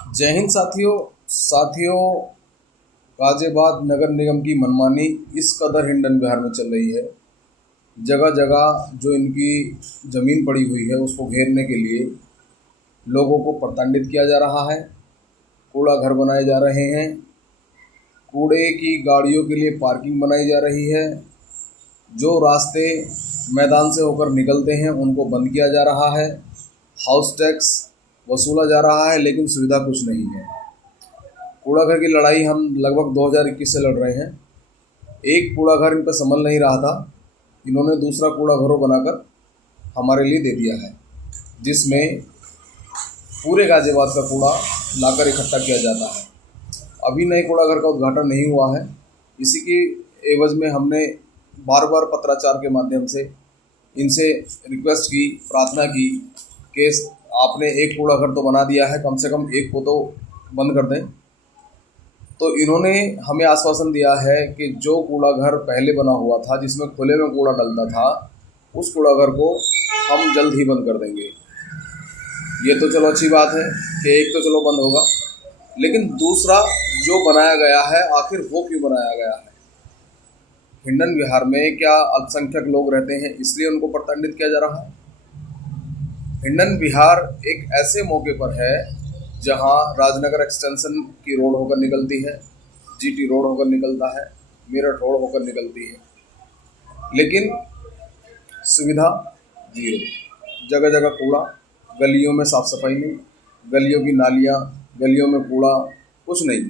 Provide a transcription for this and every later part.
जय हिंद साथियों। गाजियाबाद नगर निगम की मनमानी इस कदर हिंडन बिहार में चल रही है। जगह जगह जो इनकी ज़मीन पड़ी हुई है उसको घेरने के लिए लोगों को प्रताड़ित किया जा रहा है। कूड़ा घर बनाए जा रहे हैं, कूड़े की गाड़ियों के लिए पार्किंग बनाई जा रही है। जो रास्ते मैदान से होकर निकलते हैं उनको बंद किया जा रहा है। हाउस टैक्स वसूला जा रहा है, लेकिन सुविधा कुछ नहीं है। कूड़ा घर की लड़ाई हम लगभग 2021 से लड़ रहे हैं। एक कूड़ा घर इन पर संभल नहीं रहा था, इन्होंने दूसरा कूड़ा घरों बनाकर हमारे लिए दे दिया है, जिसमें पूरे गाजियाबाद का कूड़ा लाकर इकट्ठा किया जाता है। अभी नए कूड़ा घर का उद्घाटन नहीं हुआ है। इसी की एवज में हमने बार बार पत्राचार के माध्यम से इनसे रिक्वेस्ट की, प्रार्थना की कि आपने एक कूड़ा घर तो बना दिया है, कम से कम एक को तो बंद कर दें। तो इन्होंने हमें आश्वासन दिया है कि जो कूड़ा घर पहले बना हुआ था जिसमें खुले में कूड़ा डलता था, उस कूड़ा घर को हम जल्द ही बंद कर देंगे। ये तो चलो अच्छी बात है कि एक तो चलो बंद होगा, लेकिन दूसरा जो बनाया गया है आखिर वो क्यों बनाया गया है? हिंडन बिहार में क्या अल्पसंख्यक लोग रहते हैं इसलिए उनको प्रताड़ित किया जा रहा है? हिंडन बिहार एक ऐसे मौके पर है जहां राजनगर एक्सटेंशन की रोड होकर निकलती है, जीटी रोड होकर निकलता है, मेरठ रोड होकर निकलती है, लेकिन सुविधा जीरो। जगह जगह कूड़ा, गलियों में साफ सफाई नहीं, गलियों की नालियां, गलियों में कूड़ा, कुछ नहीं।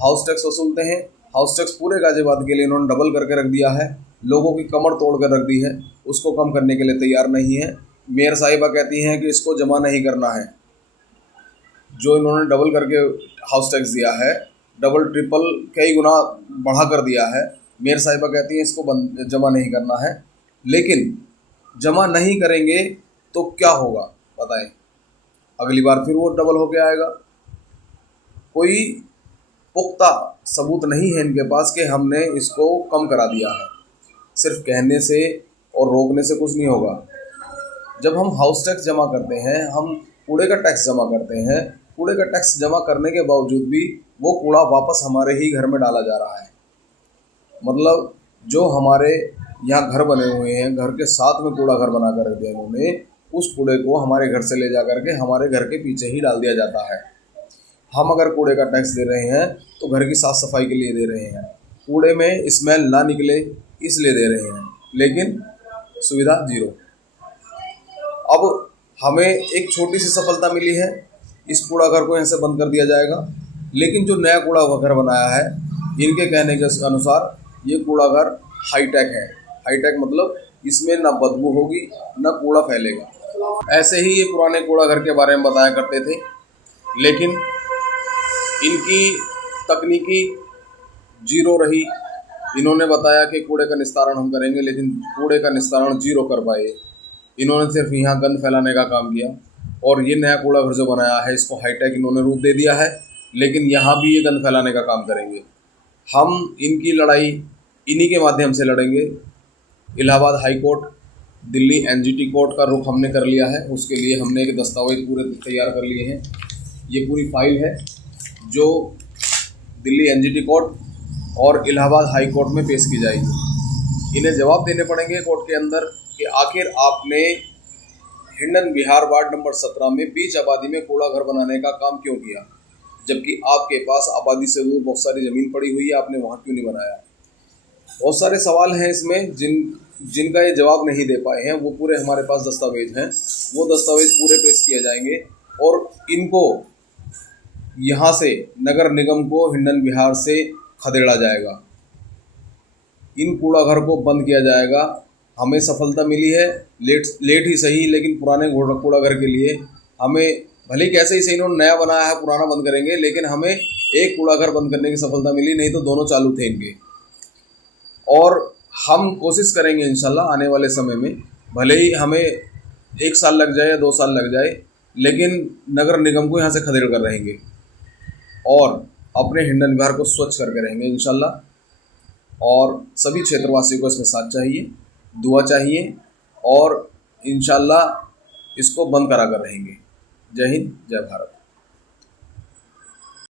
हाउस टैक्स वसूलते हैं, हाउस टैक्स पूरे गाजियाबाद के लिए इन्होंने डबल करके रख दिया है। लोगों की कमर तोड़ कर रख दी है, उसको कम करने के लिए तैयार नहीं है। मेयर साहिबा कहती हैं कि इसको जमा नहीं करना है। जो इन्होंने डबल करके हाउस टैक्स दिया है, डबल ट्रिपल कई गुना बढ़ा कर दिया है, मेयर साहिबा कहती हैं इसको जमा नहीं करना है। लेकिन जमा नहीं करेंगे तो क्या होगा बताएं? अगली बार फिर वो डबल होके आएगा। कोई पुख्ता सबूत नहीं है इनके पास कि हमने इसको कम करा दिया है। सिर्फ कहने से और रोकने से कुछ नहीं होगा। जब हम हाउस टैक्स जमा करते हैं, हम कूड़े का टैक्स जमा करते हैं, कूड़े का टैक्स जमा करने के बावजूद भी वो कूड़ा वापस हमारे ही घर में डाला जा रहा है। मतलब जो हमारे यहाँ घर बने हुए हैं, घर के साथ में कूड़ा घर बना कर रख दिया इन्होंने, उस कूड़े को हमारे घर से ले जा करके हमारे घर के पीछे ही डाल दिया जाता है। हम अगर कूड़े का टैक्स दे रहे हैं तो घर की साफ़ सफाई के लिए दे रहे हैं, कूड़े में स्मेल ना निकले इसलिए दे रहे हैं, लेकिन सुविधा जीरो। अब हमें एक छोटी सी सफलता मिली है, इस कूड़ा घर को यहाँ से बंद कर दिया जाएगा। लेकिन जो नया कूड़ा घर बनाया है, इनके कहने के अनुसार ये कूड़ा घर हाईटेक है। हाईटेक मतलब इसमें ना बदबू होगी ना कूड़ा फैलेगा। ऐसे ही ये पुराने कूड़ा घर के बारे में बताया करते थे, लेकिन इनकी तकनीकी जीरो रही। इन्होंने बताया कि कूड़े का निस्तारण हम करेंगे, लेकिन कूड़े का निस्तारण जीरो कर पाए। इन्होंने सिर्फ यहाँ गंद फैलाने का काम किया। और ये नया कूड़ा घर जो बनाया है इसको हाईटेक इन्होंने रूप दे दिया है, लेकिन यहाँ भी ये गंद फैलाने का काम करेंगे। हम इनकी लड़ाई इन्हीं के माध्यम से लड़ेंगे। Allahabad high court, Delhi NGT court का रुख हमने कर लिया है। उसके लिए हमने एक दस्तावेज पूरे तैयार कर लिए हैं। ये पूरी फाइल है जो दिल्ली एनजीटी कोर्ट और इलाहाबाद हाई कोर्ट में पेश की जाएगी। इन्हें जवाब देने पड़ेंगे कोर्ट के अंदर कि आखिर आपने हिंडन बिहार वार्ड नंबर 17 में बीच आबादी में कूड़ा घर बनाने का काम क्यों किया, जबकि आपके पास आबादी से दूर बहुत सारी ज़मीन पड़ी हुई है, आपने वहाँ क्यों नहीं बनाया? बहुत सारे सवाल हैं इसमें जिनका ये जवाब नहीं दे पाए हैं। वो पूरे हमारे पास दस्तावेज हैं, वो दस्तावेज पूरे पेश किए जाएंगे और इनको यहाँ से नगर निगम को हिंडन बिहार से खदेड़ा जाएगा। इन कूड़ा घर को बंद किया जाएगा। हमें सफलता मिली है, लेट ही सही, लेकिन पुराने कूड़ा घर के लिए हमें भले कैसे ही सही इन्होंने नया बनाया है, पुराना बंद करेंगे, लेकिन हमें एक कूड़ा घर बंद करने की सफलता मिली, नहीं तो दोनों चालू थे इनके। और हम कोशिश करेंगे इंशाल्लाह आने वाले समय में, भले ही हमें 1 साल लग जाए या 2 साल लग जाए, लेकिन नगर निगम को यहाँ से खदेड़ कर रहेंगे और अपने हिंडन बिहार को स्वच्छ करके रहेंगे इंशाल्लाह। और सभी क्षेत्रवासियों को इसमें साथ चाहिए, दुआ चाहिए और इंशाल्लाह इसको बंद करा कर रहेंगे। जय हिंद, जय भारत।